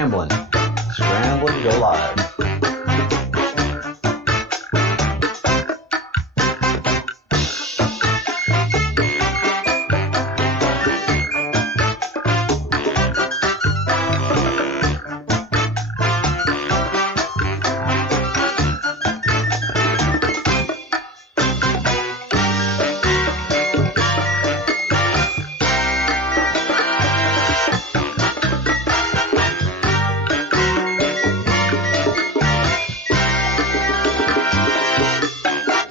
Scrambling to go live.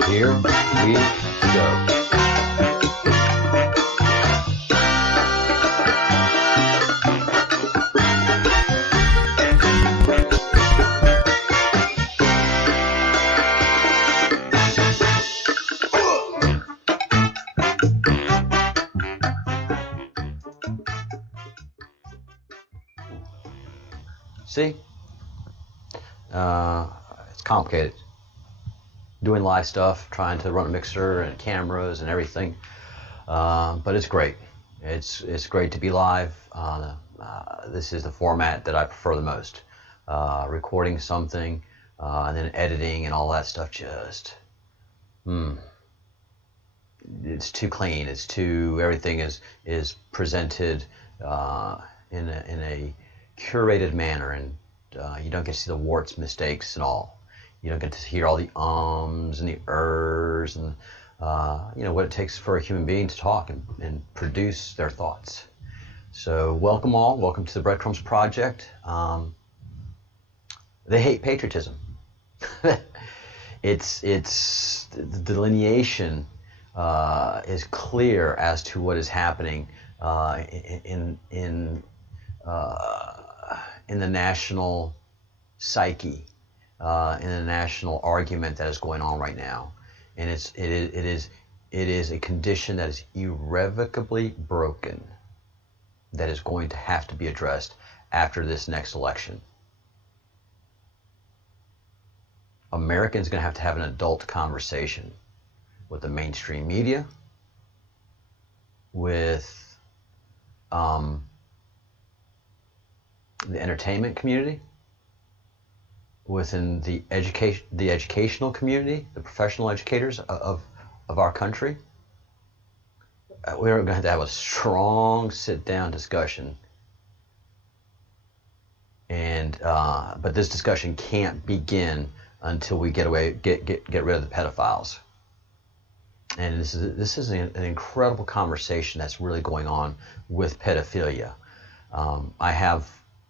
Here we go. See? It's complicated. Doing live stuff, trying to run a mixer and cameras and everything, but it's great. It's great to be live. This is the format that I prefer the most. Recording something and then editing and all that stuff, just it's too clean. It's too, everything is presented in a curated manner, and you don't get to see the warts, mistakes, and all. You don't get to hear all the ums and the ers and what it takes for a human being to talk and produce their thoughts. So welcome all. Welcome to the Breadcrumbs project. They hate patriotism. It's the delineation is clear as to what is happening in the national psyche. In the national argument that is going on right now, and it is a condition that is irrevocably broken, that is going to have to be addressed after this next election. Americans are going to have an adult conversation with the mainstream media, with the entertainment community, within the educational community, the professional educators of our country. We're going to have a strong sit-down discussion, and but this discussion can't begin until we get rid of the pedophiles. And this is an incredible conversation that's really going on with pedophilia. I have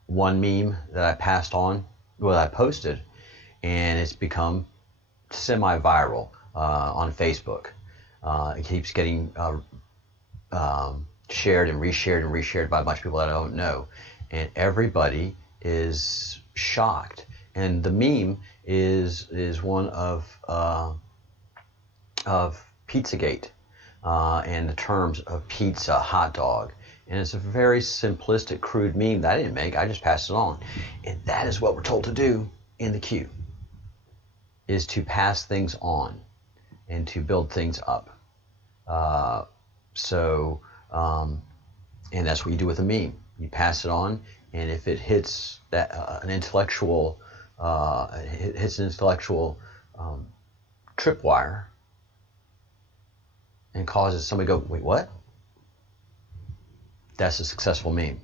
one meme that I passed on. Well, I posted, and it's become semi-viral on Facebook. It keeps getting shared and reshared by a bunch of people that I don't know, and everybody is shocked. And the meme is one of Pizzagate, and the terms of pizza, hot dog. And it's a very simplistic, crude meme that I didn't make. I just passed it on. And that is what we're told to do in the queue, is to pass things on and to build things up. And that's what you do with a meme. You pass it on, and if it hits that an intellectual tripwire and causes somebody to go, wait, what? That's a successful meme.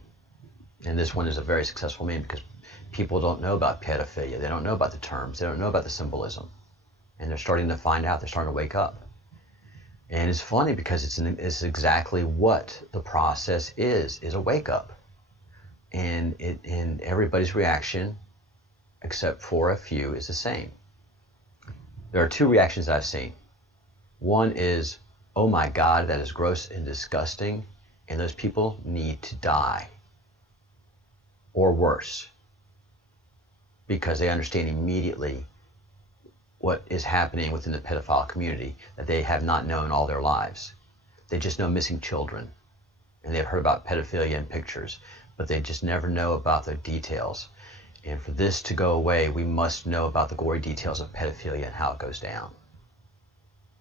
And this one is a very successful meme because people don't know about pedophilia. They don't know about the terms. They don't know about the symbolism. And they're starting to find out. They're starting to wake up. And it's funny because it's exactly what the process is a wake up. And everybody's reaction, except for a few, is the same. There are two reactions that I've seen. One is, oh my God, that is gross and disgusting. And those people need to die, or worse, because they understand immediately what is happening within the pedophile community that they have not known all their lives. They just know missing children, and they've heard about pedophilia in pictures, but they just never know about the details. And for this to go away, we must know about the gory details of pedophilia and how it goes down.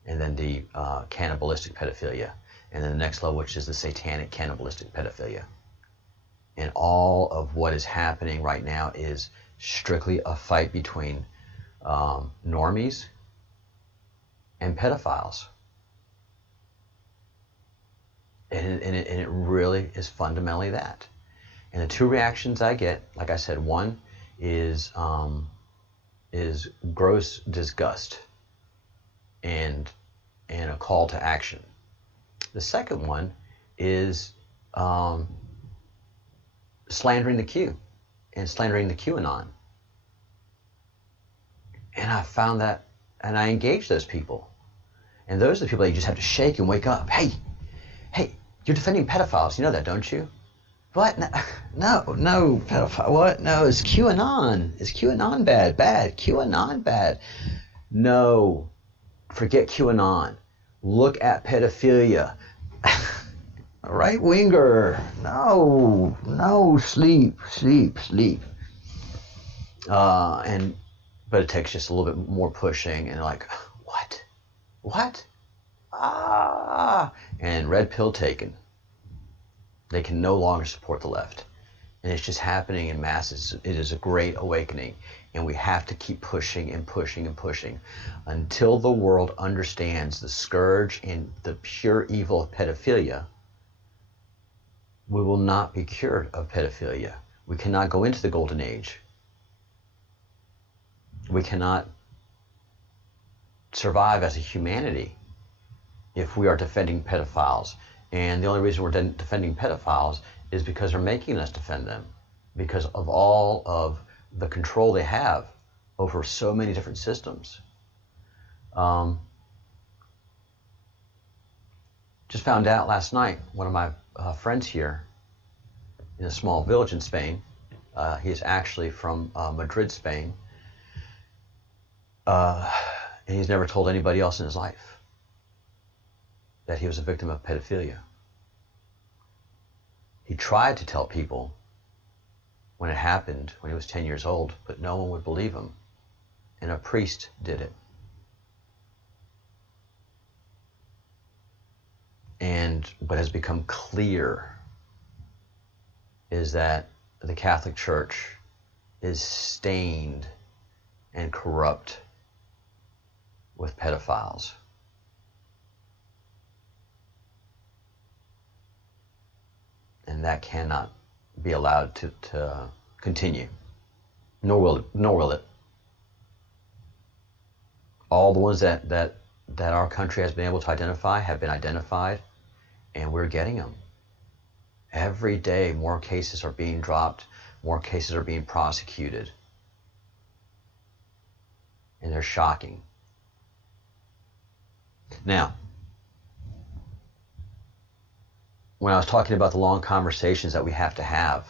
And then the cannibalistic pedophilia. And then the next level, which is the satanic cannibalistic pedophilia. And all of what is happening right now is strictly a fight between normies and pedophiles. And it really is fundamentally that. And the two reactions I get, like I said, one is gross disgust and a call to action. The second one is slandering the Q and slandering the QAnon. And I found that, and I engage those people. And those are the people that you just have to shake and wake up. Hey, you're defending pedophiles. You know that, don't you? What? No, pedophile. What? No, it's QAnon. Is QAnon bad? Bad. QAnon bad. No, forget QAnon. Look at pedophilia. Right winger. No, sleep. But it takes just a little bit more pushing, and like, what? And red pill taken. They can no longer support the left. And it's just happening in masses. It is a great awakening. And we have to keep pushing and pushing and pushing until the world understands the scourge and the pure evil of pedophilia. We will not be cured of pedophilia. We cannot go into the golden age. We cannot survive as a humanity if we are defending pedophiles. And the only reason we're defending pedophiles is because they're making us defend them, because of all of the control they have over so many different systems. Just found out last night, one of my friends here in a small village in Spain, he is actually from Madrid, Spain, and he's never told anybody else in his life that he was a victim of pedophilia. He tried to tell people when it happened, when he was 10 years old, but no one would believe him. And a priest did it. And what has become clear is that the Catholic Church is stained and corrupt with pedophiles. And that cannot be allowed to continue. Nor will it. All the ones that our country has been able to identify have been identified, and we're getting them. Every day more cases are being dropped, more cases are being prosecuted. And they're shocking. Now, when I was talking about the long conversations that we have to have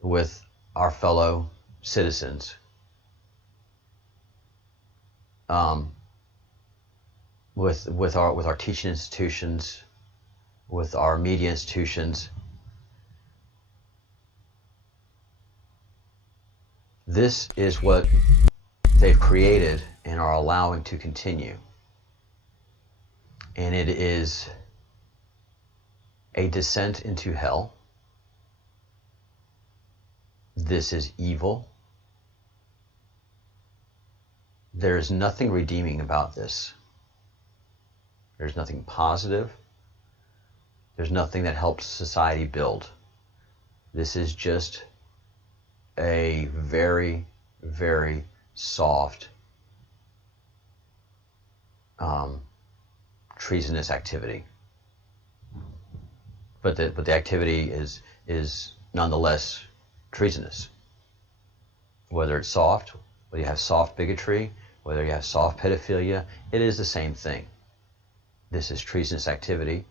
with our fellow citizens, with our teaching institutions, with our media institutions, this is what they've created and are allowing to continue. And it is a descent into hell. This is evil. There is nothing redeeming about this. There's nothing positive. There's nothing that helps society build. This is just a very, very soft treasonous activity. But the activity is nonetheless treasonous. Whether it's soft, whether you have soft bigotry, whether you have soft pedophilia, it is the same thing. This is treasonous activity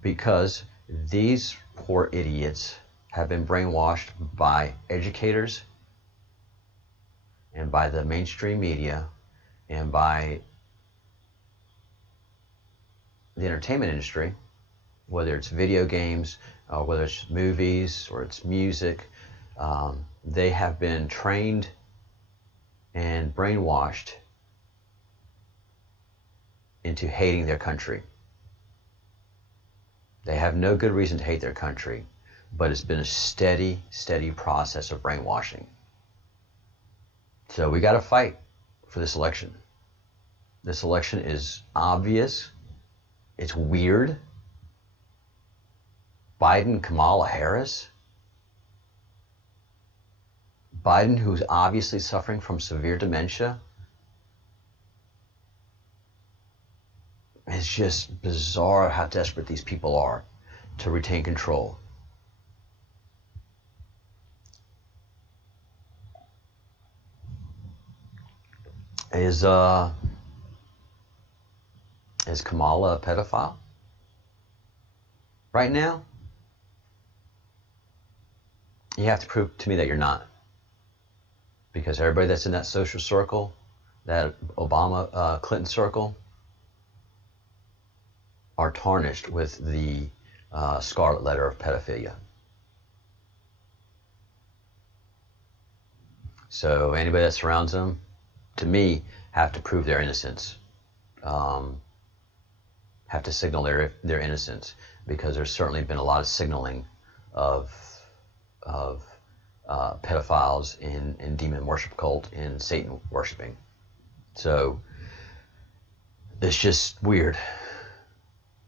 because these poor idiots have been brainwashed by educators and by the mainstream media and by the entertainment industry, whether it's video games, whether it's movies or it's music. They have been trained and brainwashed into hating their country. They have no good reason to hate their country, but it's been a steady, steady process of brainwashing. So we got to fight for this election. This election is obvious. It's weird. Biden, Kamala Harris. Biden, who's obviously suffering from severe dementia. It's just bizarre how desperate these people are to retain control. Is Kamala a pedophile right now? You have to prove to me that you're not. Because everybody that's in that social circle, that Obama, Clinton circle, are tarnished with the scarlet letter of pedophilia. So anybody that surrounds them, to me, have to prove their innocence. Have to signal their innocence, because there's certainly been a lot of signaling of pedophiles in demon worship cult, in Satan worshiping. So it's just weird.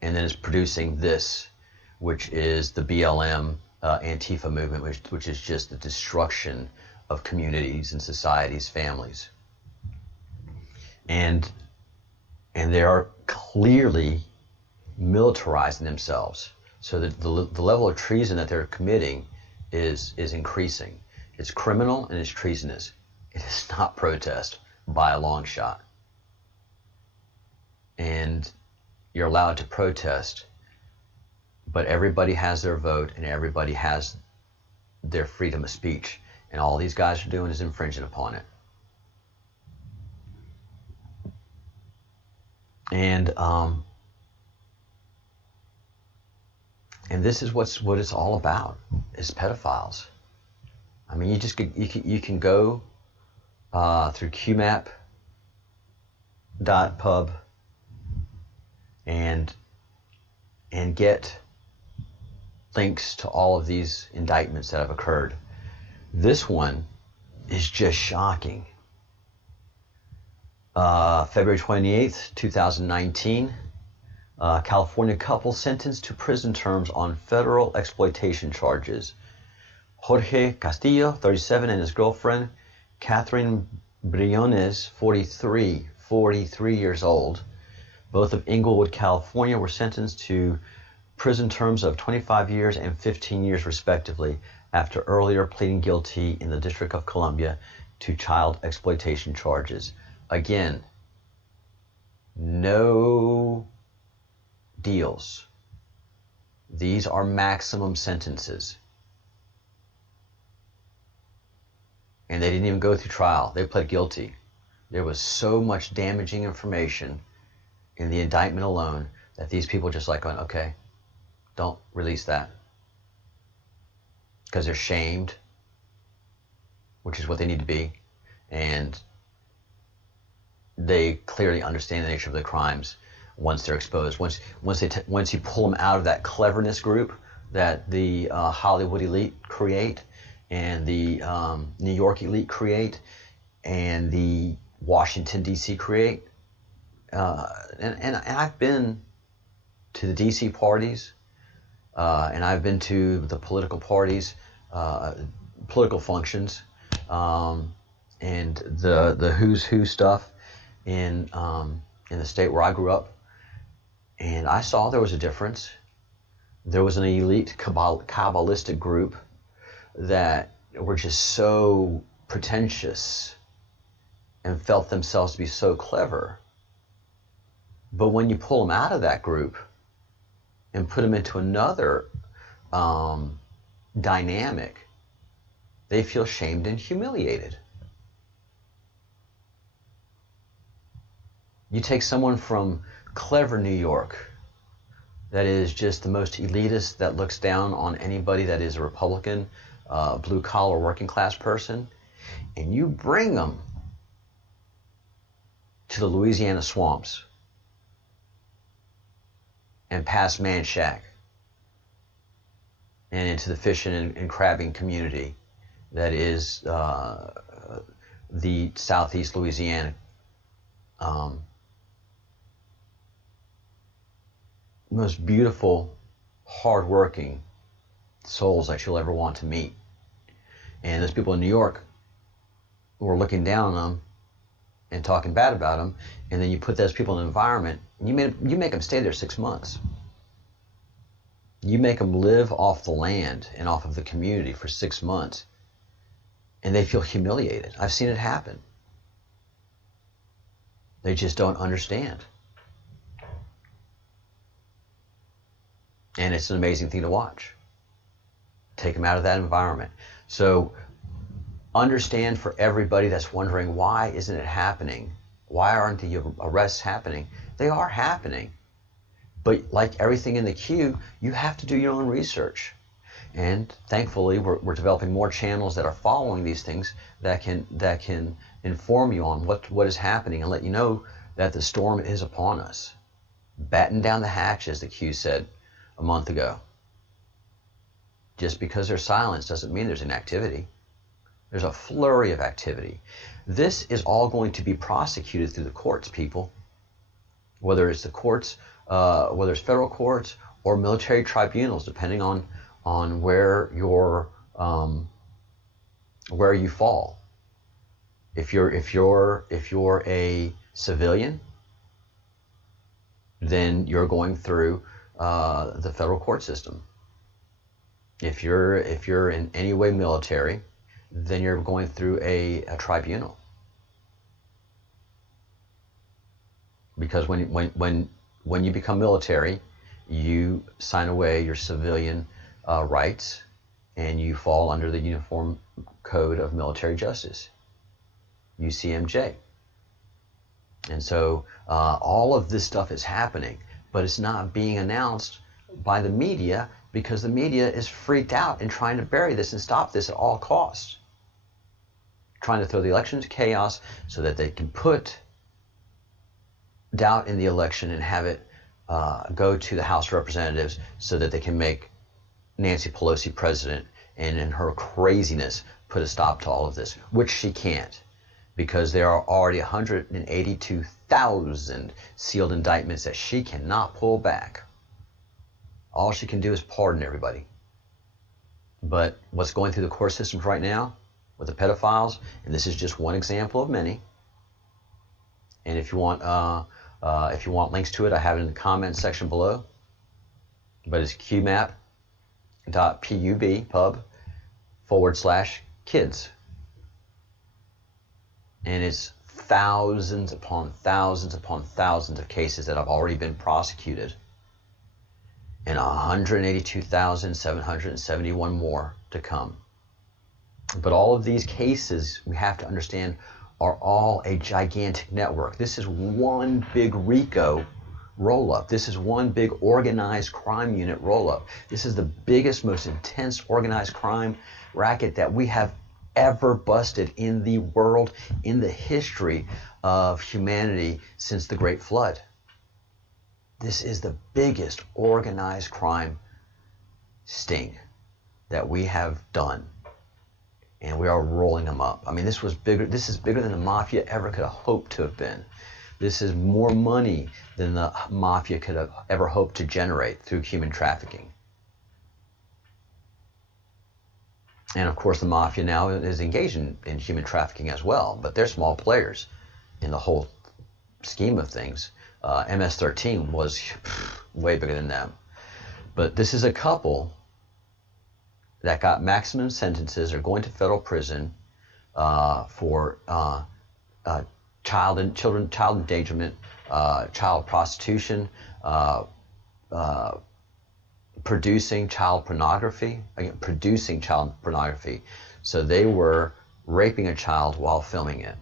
And then it's producing this, which is the BLM Antifa movement, which is just the destruction of communities and societies, families. And they are clearly militarizing themselves. So that the level of treason that they're committing is increasing. It's criminal and it's treasonous. It is not protest by a long shot. And you're allowed to protest, but everybody has their vote and everybody has their freedom of speech. And all these guys are doing is infringing upon it. And this is what it's all about, is pedophiles. I mean, you can go through qmap.pub and get links to all of these indictments that have occurred. This one is just shocking. February 28th, 2019, California couple sentenced to prison terms on federal exploitation charges. Jorge Castillo, 37, and his girlfriend, Catherine Briones, 43 years old, both of Inglewood, California, were sentenced to prison terms of 25 years and 15 years respectively, after earlier pleading guilty in the District of Columbia to child exploitation charges. Again, no deals. These are maximum sentences. And they didn't even go through trial. They pled guilty. There was so much damaging information in the indictment alone that these people just like going, okay, don't release that. Because they're shamed, which is what they need to be. And they clearly understand the nature of the crimes once they're exposed. Once you pull them out of that cleverness group that the Hollywood elite create, and the New York elite create, and the Washington D.C. create, and I've been to the D.C. parties, and I've been to the political parties, political functions, and the who's who stuff in the state where I grew up, and I saw there was a difference. There was an elite Kabbalistic group that were just so pretentious and felt themselves to be so clever. But when you pull them out of that group and put them into another dynamic, they feel shamed and humiliated. You take someone from clever New York that is just the most elitist, that looks down on anybody that is a Republican, blue-collar, working-class person, and you bring them to the Louisiana swamps and past Manchac and into the fishing and crabbing community that is the Southeast Louisiana. Most beautiful, hardworking souls that you'll ever want to meet. And those people in New York were looking down on them and talking bad about them, and then you put those people in an environment, and you make them stay there 6 months. You make them live off the land and off of the community for 6 months, and they feel humiliated. I've seen it happen. They just don't understand. And it's an amazing thing to watch. Take them out of that environment. So understand, for everybody that's wondering, why isn't it happening? Why aren't the arrests happening? They are happening. But like everything in the queue, you have to do your own research. And thankfully, we're developing more channels that are following these things that can inform you on what is happening and let you know that the storm is upon us. Batten down the hatch, as the Q said a month ago. Just because there's silence doesn't mean there's inactivity. There's a flurry of activity. This is all going to be prosecuted through the courts, people. Whether it's the courts, whether it's federal courts or military tribunals, depending on where you fall. If you're a civilian, then you're going through the federal court system. If you're in any way military, then you're going through a tribunal. Because when you become military, you sign away your civilian rights, and you fall under the Uniform Code of Military Justice, UCMJ. And so all of this stuff is happening, but it's not being announced by the media, because the media is freaked out and trying to bury this and stop this at all costs. Trying to throw the election into chaos so that they can put doubt in the election and have it go to the House of Representatives so that they can make Nancy Pelosi president, and in her craziness put a stop to all of this, which she can't, because there are already 182,000 sealed indictments that she cannot pull back. All she can do is pardon everybody. But what's going through the court systems right now with the pedophiles, and this is just one example of many. And if you want links to it, I have it in the comments section below. But it's qmap.pub/kids. And it's thousands upon thousands upon thousands of cases that have already been prosecuted, and 182,771 more to come. But all of these cases, we have to understand, are all a gigantic network. This is one big RICO roll-up. This is one big organized crime unit roll-up. This is the biggest, most intense organized crime racket that we have ever busted in the world, in the history of humanity since the Great Flood. This is the biggest organized crime sting that we have done, and we are rolling them up. I mean, this is bigger than the mafia ever could have hoped to have been. This is more money than the mafia could have ever hoped to generate through human trafficking. And of course, the mafia now is engaged in human trafficking as well, but they're small players in the whole scheme of things. MS-13 was way bigger than them. But this is a couple that got maximum sentences, are going to federal prison for child endangerment, child prostitution, producing child pornography. So they were raping a child while filming it.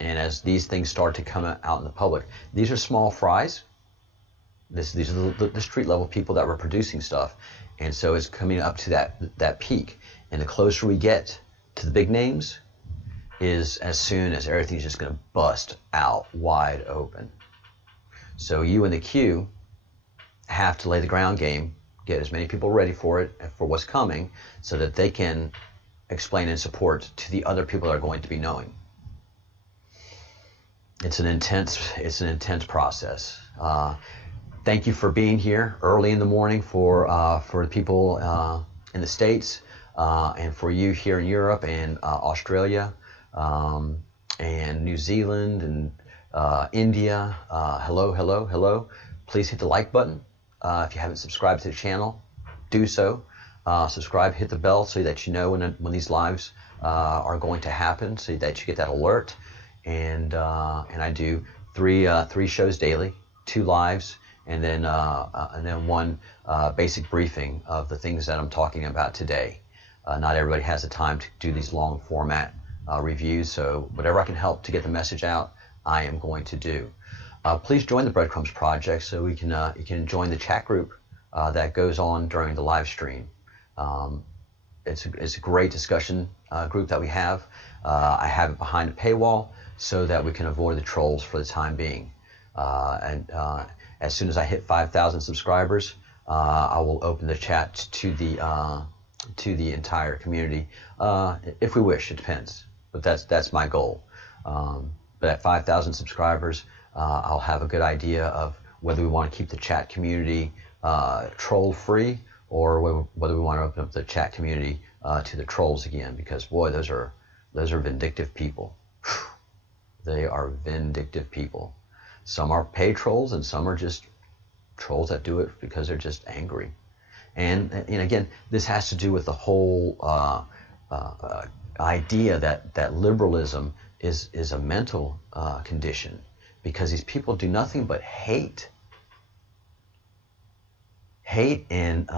And as these things start to come out in the public, these are small fries. These are the street level people that were producing stuff. And so it's coming up to that peak. And the closer we get to the big names is as soon as everything's just going to bust out wide open. So you in the queue, have to lay the ground game, get as many people ready for it, for what's coming, so that they can explain and support to the other people that are going to be knowing. It's an intense process. Thank you for being here early in the morning for the people in the States, and for you here in Europe and Australia, and New Zealand and India. Hello. Please hit the like button. If you haven't subscribed to the channel, do so. Subscribe, hit the bell so that you know when these lives are going to happen, so that you get that alert. And I do three shows daily, 2 lives, and then one basic briefing of the things that I'm talking about today. Not everybody has the time to do these long format reviews, so whatever I can help to get the message out, I am going to do. Please join the Breadcrumbs project so you can join the chat group that goes on during the live stream. It's a great discussion group that we have. I have it behind a paywall so that we can avoid the trolls for the time being. And as soon as I hit 5,000 subscribers, I will open the chat to the entire community, if we wish. It depends, but that's my goal. But at 5,000 subscribers, I'll have a good idea of whether we want to keep the chat community troll free, or whether we want to open up the chat community to the trolls again, because boy, those are vindictive people. They are vindictive people. Some are paid trolls, and some are just trolls that do it because they're just angry. And again, this has to do with the whole idea that liberalism is a mental condition, because these people do nothing but hate and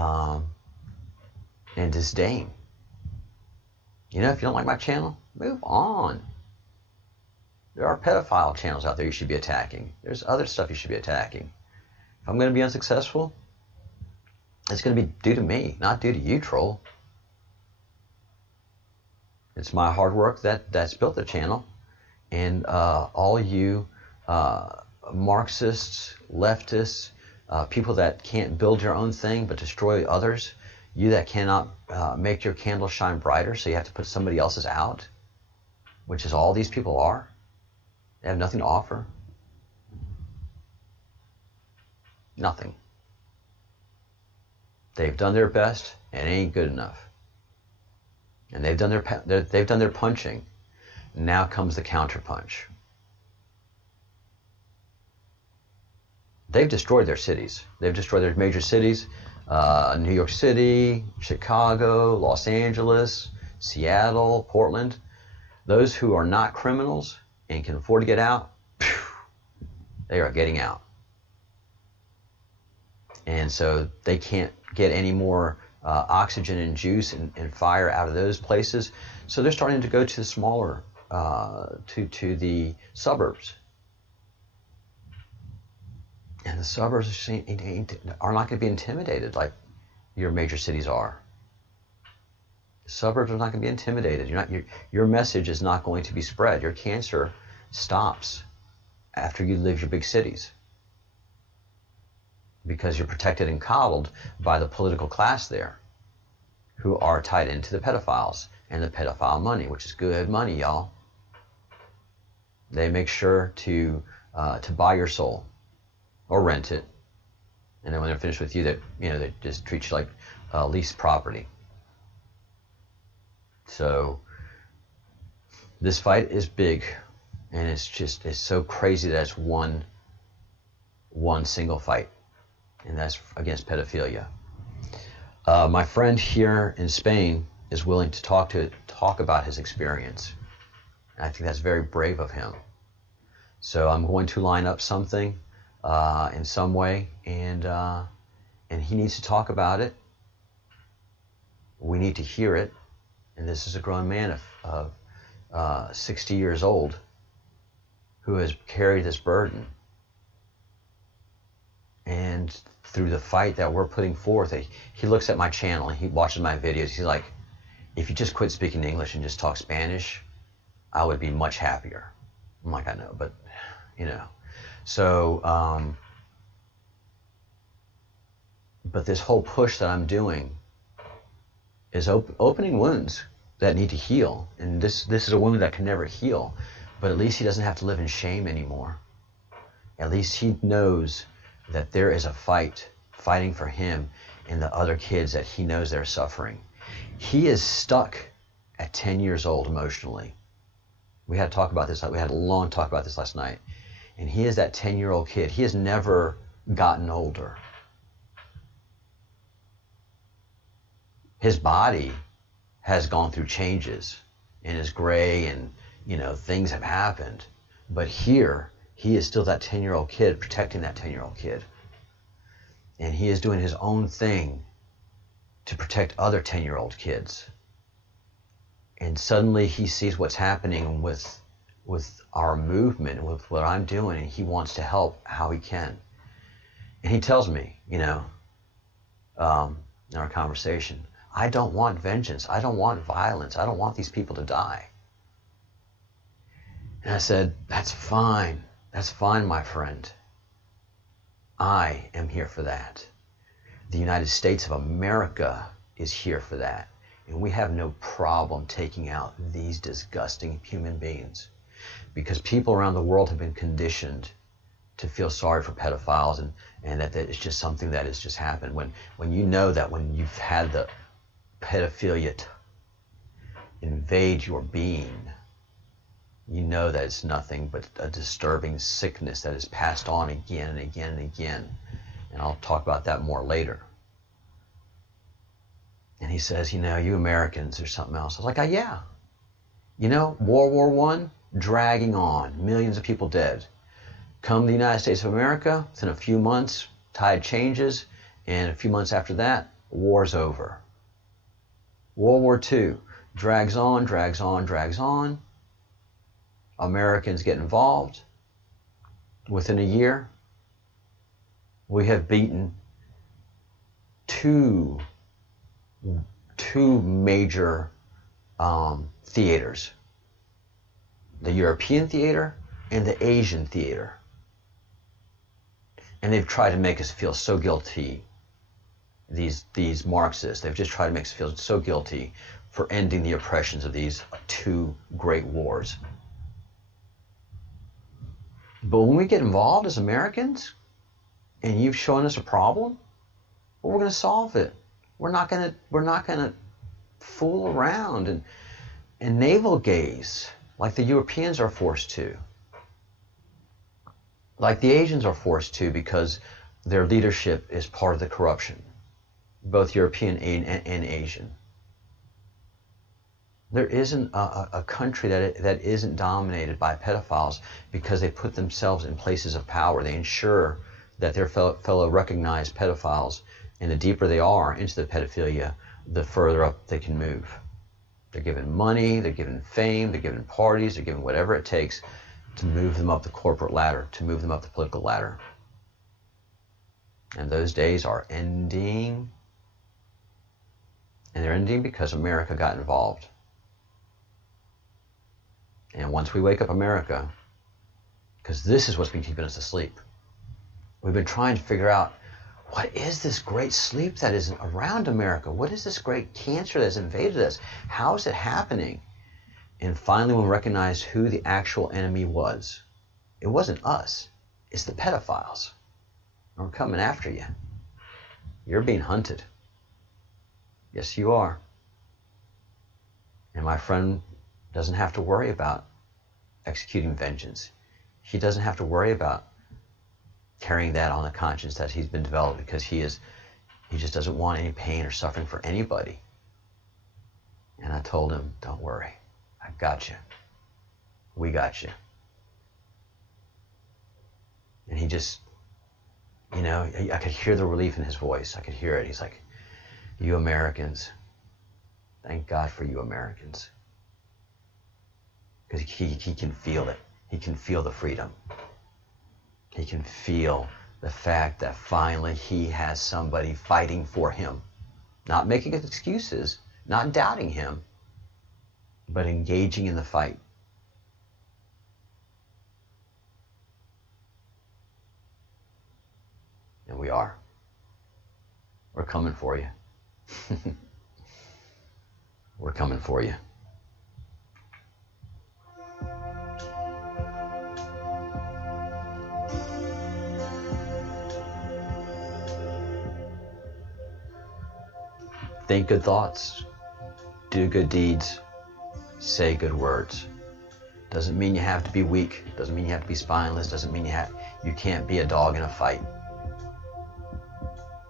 disdain. If you don't like my channel, move on. There are pedophile channels out there you should be attacking. There's other stuff you should be attacking. If I'm going to be unsuccessful, it's going to be due to me, not due to you, troll. It's my hard work that's built the channel. And all you Marxists, leftists, people that can't build your own thing but destroy others, you that cannot make your candle shine brighter, so you have to put somebody else's out, which is all these people are. They have nothing to offer. Nothing. They've done their best, and it ain't good enough. And they've done their punching. Now comes the counter punch. They've destroyed their cities. They've destroyed their major cities. New York City, Chicago, Los Angeles, Seattle, Portland. Those who are not criminals and can afford to get out, they are getting out. And so they can't get any more oxygen and juice and fire out of those places. So they're starting to go to the smaller, to the suburbs. And the suburbs are not going to be intimidated like your major cities are. Suburbs are not going to be intimidated. Your message is not going to be spread. Your cancer stops after you leave your big cities, because you're protected and coddled by the political class there, who are tied into the pedophiles and the pedophile money, which is good money, y'all. They make sure to buy your soul or rent it, and then when they're finished with you, they just treat you like leased property. So this fight is big, and it's so crazy that it's one single fight, and that's against pedophilia. My friend here in Spain is willing to talk about his experience. I think that's very brave of him. So I'm going to line up something in some way, and he needs to talk about it. We need to hear it. And this is a grown man of 60 years old who has carried this burden. And through the fight that we're putting forth, he looks at my channel and he watches my videos. He's like, if you just quit speaking English and just talk Spanish, I would be much happier. I'm like, I know, but So But this whole push that I'm doing is opening wounds that need to heal. And this is a wound that can never heal. But at least he doesn't have to live in shame anymore. At least he knows that there is a fighting for him and the other kids that he knows they're suffering. He is stuck at 10 years old emotionally. We had to talk about this. We had a long talk about this last night. And he is that 10-year-old kid. He has never gotten older. His body has gone through changes and is gray and, things have happened. But here, he is still that 10-year-old kid protecting that 10-year-old kid. And he is doing his own thing to protect other 10-year-old kids. And suddenly he sees what's happening with our movement, with what I'm doing, and he wants to help how he can. And he tells me, in our conversation, I don't want vengeance. I don't want violence. I don't want these people to die. And I said, that's fine. That's fine, my friend. I am here for that. The United States of America is here for that. And we have no problem taking out these disgusting human beings, because people around the world have been conditioned to feel sorry for pedophiles, and that it's just something that has just happened. When you know that when you've had the pedophilia invade your being, you know that it's nothing but a disturbing sickness that is passed on again and again and again. And I'll talk about that more later. And he says, you Americans or something else. I was like, yeah. World War I, dragging on, millions of people dead. Come the United States of America, within a few months, tide changes, and a few months after that, war's over. World War II, drags on, drags on, drags on. Americans get involved. Within a year, we have beaten two major theaters, the European theater and the Asian theater. And they've tried to make us feel so guilty, these Marxists. They've just tried to make us feel so guilty for ending the oppressions of these two great wars. But when we get involved as Americans, and you've shown us a problem, well, we're going to solve it. We're not going to fool around and navel gaze like the Europeans are forced to, like the Asians are forced to, because their leadership is part of the corruption, both European and Asian. There isn't a country that isn't dominated by pedophiles, because they put themselves in places of power. They ensure that their fellow recognized pedophiles, and the deeper they are into the pedophilia, the further up they can move. They're given money, they're given fame, they're given parties, they're given whatever it takes to move them up the corporate ladder, to move them up the political ladder. And those days are ending. And they're ending because America got involved. And once we wake up America, because this is what's been keeping us asleep, we've been trying to figure out, what is this great sleep that is around America? What is this great cancer that's invaded us? How is it happening? And finally, when we recognized who the actual enemy was, it wasn't us. It's the pedophiles. We're coming after you. You're being hunted. Yes, you are. And my friend doesn't have to worry about executing vengeance. He doesn't have to worry about carrying that on the conscience that he's been developed, because he just doesn't want any pain or suffering for anybody. And I told him, don't worry, I got you. We got you. And he just, I could hear the relief in his voice. I could hear it. He's like, you Americans, thank God for you Americans. Because he can feel it. He can feel the freedom. He can feel the fact that finally he has somebody fighting for him. Not making excuses, not doubting him, but engaging in the fight. And we are. We're coming for you. We're coming for you. Think good thoughts, do good deeds, say good words. Doesn't mean you have to be weak, doesn't mean you have to be spineless, doesn't mean you can't be a dog in a fight.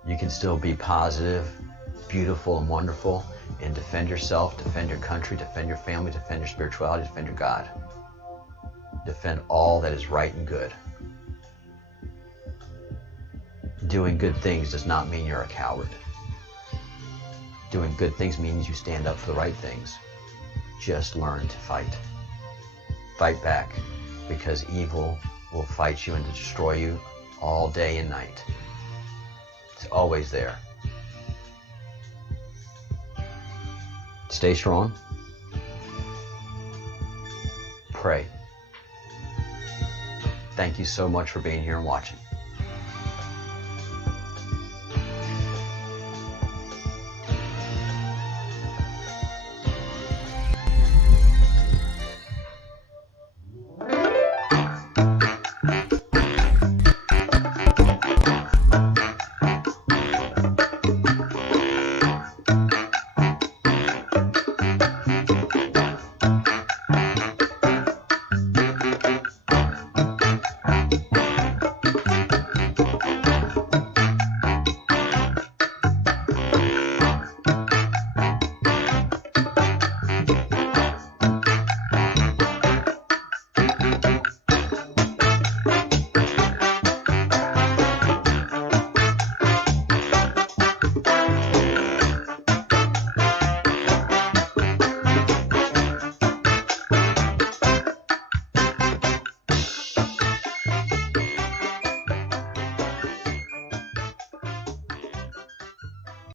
You can still be positive, beautiful, and wonderful, and defend yourself, defend your country, defend your family, defend your spirituality, defend your God. Defend all that is right and good. Doing good things does not mean you're a coward. Doing good things means you stand up for the right things. Just learn to fight. Fight back, because evil will fight you and destroy you all day and night. It's always there. Stay strong. Pray. Thank you so much for being here and watching.